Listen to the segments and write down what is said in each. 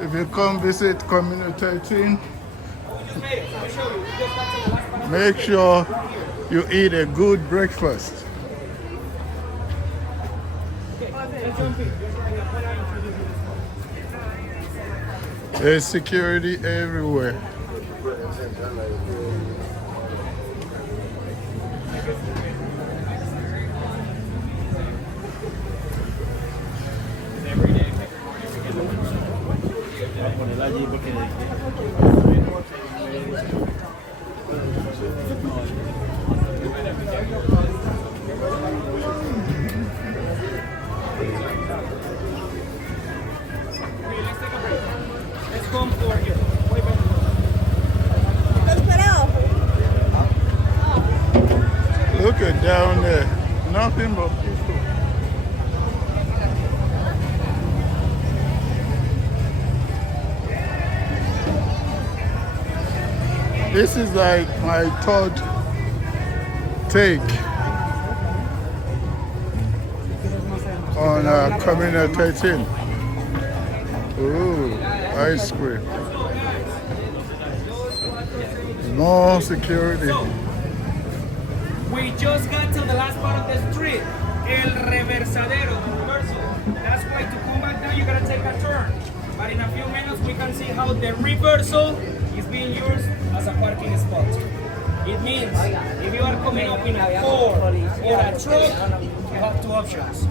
If you come visit Communa 13, make sure you eat a good breakfast. There's security everywhere. Let's come over here. Look at down there. Nothing but people. This is like my third take on Communa 13. Ooh, ice cream. More security. We just got to the last part of the street, El Reversadero, the reversal. That's why to come back down, you gotta take a turn. But in a few minutes, we can see how the reversal is being used as a parking spot. It means if you are coming up in a car or a truck, you have two options.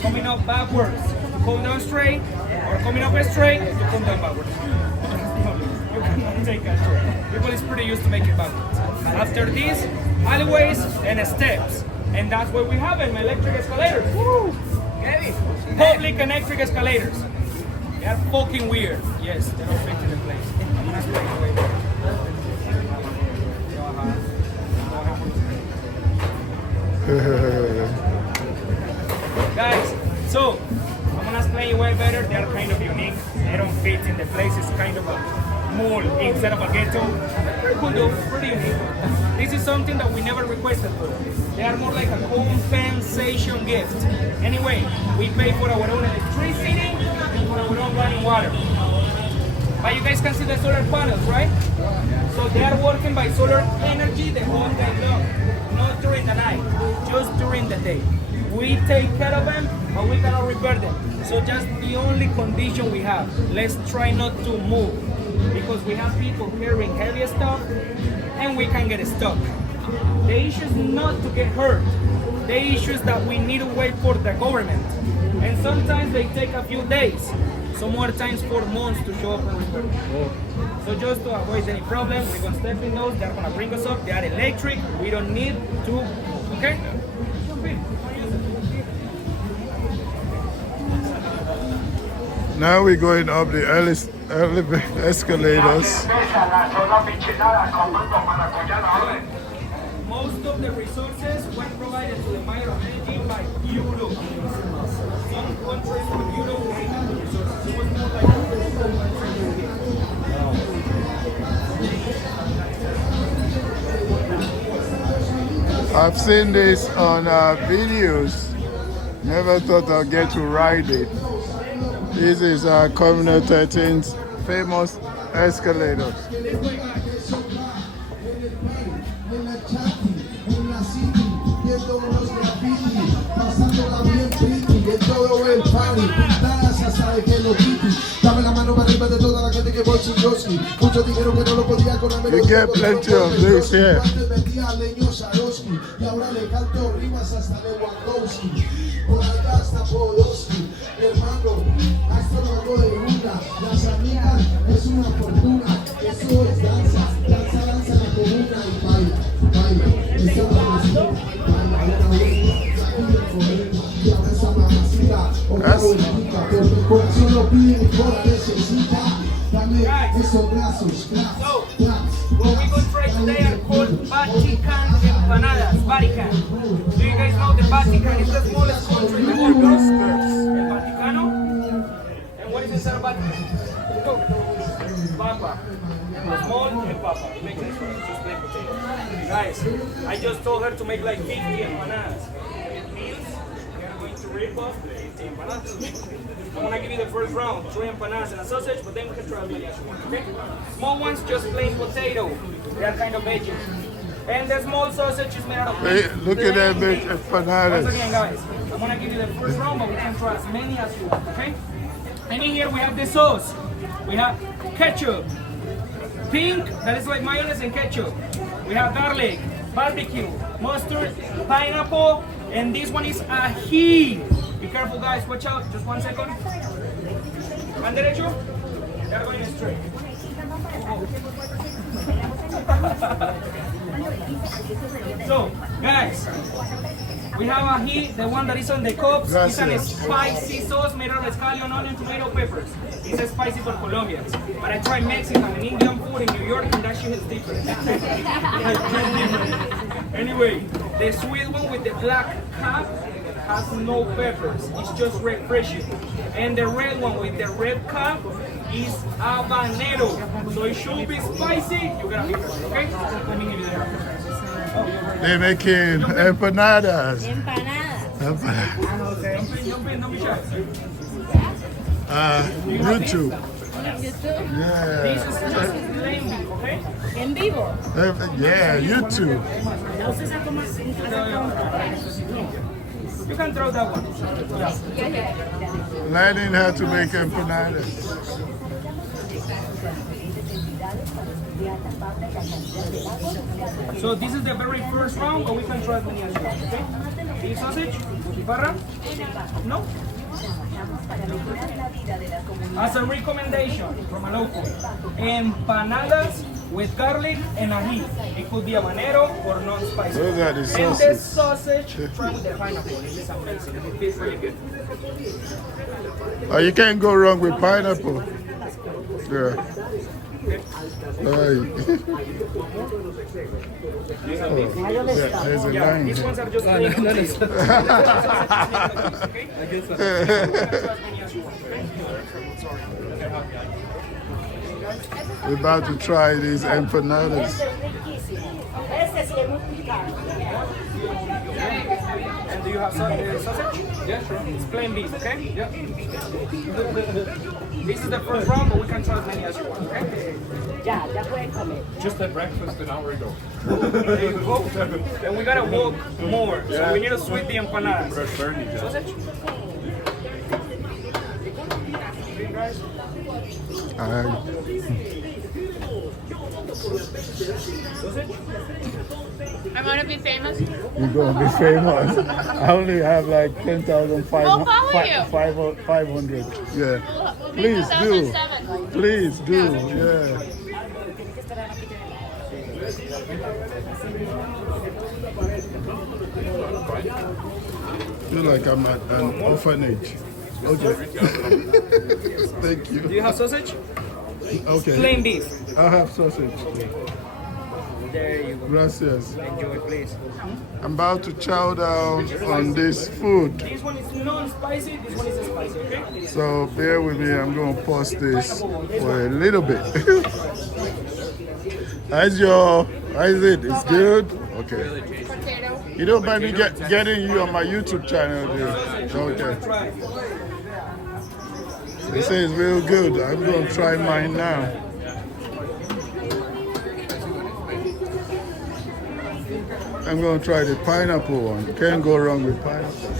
Coming up backwards to come down straight, or coming up straight to come down backwards. You cannot take a turn. People is pretty used to making backwards. After this, alleyways and steps. And that's what we have in electric escalators. Woo! Public electric escalators. They are fucking weird. Yes, they don't fit in the place. I'm gonna explain the way. Guys, so I'm gonna explain you way better. They are kind of unique. They don't fit in the place. It's kind of a mall instead of a ghetto. Pretty cool though, pretty unique. This is something that we never requested for. They are more like a compensation gift. Anyway, we pay for our own electricity and for our own running water. But you guys can see the solar panels, right? So they are working by solar energy the whole day long. Not during the night, just during the day. We take care of them, but we cannot repair them. So just the only condition we have, let's try not to move, because we have people carrying heavy stuff and we can get stuck. The issue is not to get hurt. The issue is that we need to wait for the government. And sometimes they take a few days. Some more times 4 months to show up and repair. So just to avoid any problem, we're gonna step in those, they're gonna bring us up, they are electric, we don't need to, okay? Now we're going up the escalators. Most of the resources were provided to the mayor of Medellín by Europe. Some countries from Europe they have the resources. It was more like I've seen this on videos. Never thought I'd get to ride it. This is Communa 13's famous escalators. You get plenty of this here. So, what we're going to try today are called Vatican Empanadas. Vatican. Do you guys know the Vatican is the smallest country in the world? El Vaticano? And what is inside of Vatican? Papa. Small and Papa. It makes sense, right? Just plain potato. Guys, I just told her to make like 50 empanadas. It means we are going to rip off 50 tasty empanadas. I'm gonna give you the first round, 3 empanadas and a sausage, but then we can try as many as you want, okay? Small ones, just plain potato. They are kind of veggies. And the small sausage is made out of Hey, beef. look at that big Once empanadas. again, guys, I'm gonna give you the first round, but we can try as many as you want, okay? And in here we have the sauce. We have ketchup, pink, that is like mayonnaise and ketchup. We have garlic, barbecue, mustard, pineapple, and this one is ají. Be careful, guys, watch out, just 1 second. Van derecho, they're going straight. So, guys, we have ají, the one that is on the cups. It's a Gracias. spicy sauce made of scallion, onion, tomato, peppers. It's a spicy for Colombians. But I tried Mexican and Indian food in New York, and that shit is different. Anyway, the sweet one with the black cap has no peppers. It's just refreshing. And the red one with the red cap is habanero. So it should be spicy. You gotta be ready, okay? Let me give you the reference. They're making empanadas. Empanadas. Jump in, don't be shy. YouTube. YouTube. Yeah. This is just plain beef, okay? En vivo. Yeah, YouTube. You can throw that one. Learning how to make empanadas. So this is the very first round, but we can try as many as you want, okay? Beef sausage, barra? No? As a recommendation from a local, empanadas with garlic and ají. It could be habanero or non-spicy. Those are the And sauces. the sausage, try with the pineapple. It is amazing. It tastes really good. Oh, you can't go wrong with pineapple. Yeah. Right. Oh, yeah, there's a Yeah, line these here. ones are just plain potato. We're about to try these empanadas. And do you have sausage? Yeah, sure. It's plain beef, okay? Yeah. This is the first round, but we can try as many as you want, okay? Just at breakfast an hour ago. There you go. And we gotta walk more, so we need to sweep the empanadas. Sausage? I want to be famous. You're gonna be famous. I only have like 10,500. We'll follow you. 500. Yeah. We'll be Please do. 2007. Please do. Yeah. Feel like I'm at an orphanage. Okay. Thank Do you. you have sausage? Okay. Plain beef. I have sausage. There you go. Gracias. Enjoy, please. I'm about to chow down on this food. This one is non-spicy, this one is spicy, okay? So bear with me, I'm going to pause this for a little bit. How is it? It's good? Okay. You don't mind me getting you on my YouTube channel, dude? Okay. They say it's real good. I'm going to try mine now. I'm going to try the pineapple one. Can't go wrong with pineapple.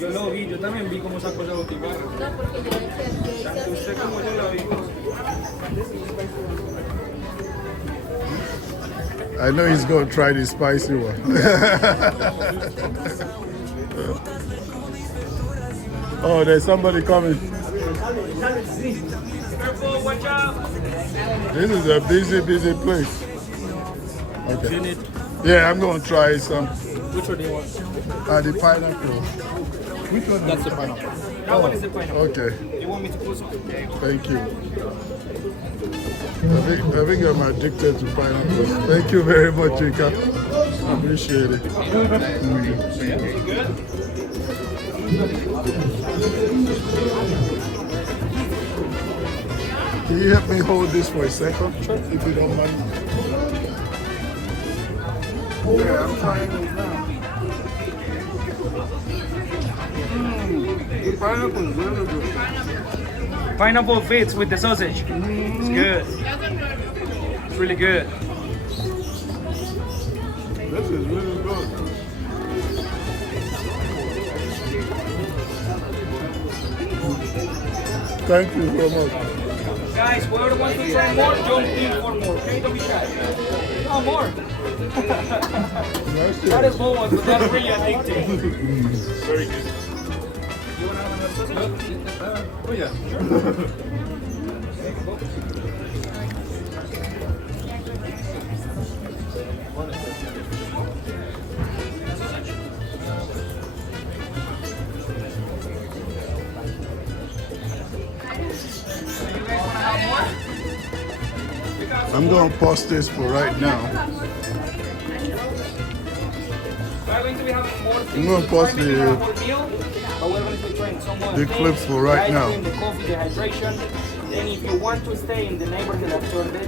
Yo lo vi, yo también vi cómo sacó esa botifarra. Tanto usted como yo la vimos. I know he's going to try the spicy one. Oh, there's somebody coming. Careful, watch out. This is a busy place. Okay. Yeah, I'm going to try some. Which one do you want? The pineapple. Which one? That's the pineapple. That one is the pineapple. Okay, You want me to put some? thank you. I think I'm addicted to pineapples. Thank you very much, Chica. Appreciate it. Can you help me hold this for a second, if you don't mind? Yeah, I'm trying it now. The pineapple is really good. Pineapple fits with the sausage. It's good. It's really good. This is really good. Thank you so much. Guys, whoever wants to try more, jump in for more. Okay, don't be shy. Oh, more. That's That it. is small ones, but that's really addicting. Very good. You want to have another sausage? Oh yeah. I'm going to pause this for right now. We're going to be having more things. I'm gonna pause Maybe the- not a whole meal, but we're going to be trying some more the things, clip for right the ice now. cream, the coffee, the hydration. Then if you want to stay in the neighborhood of Sorbet,